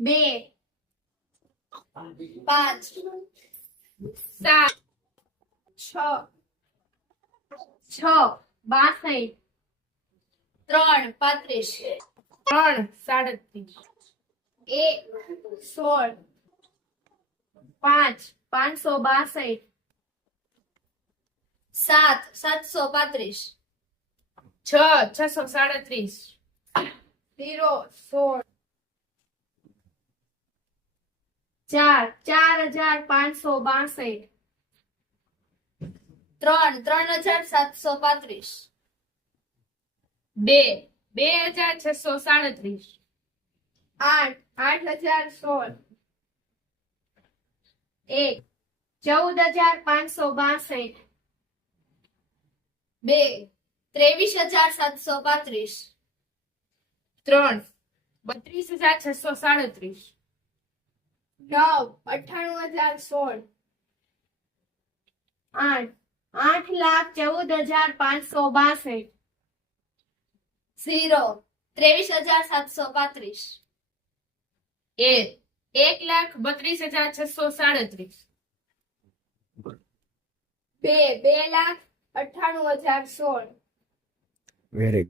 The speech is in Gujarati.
2 5 7 6 6 62 3 35 3 37 1 16 5 562 7 735 6 637 0 16 4 4562 3 3735 2 2637 8 8016 1 14562 2 23735 3 32637 9 98016 8 8,14,562 0 23735 1 1,32,637 2 2,98,016 વેરી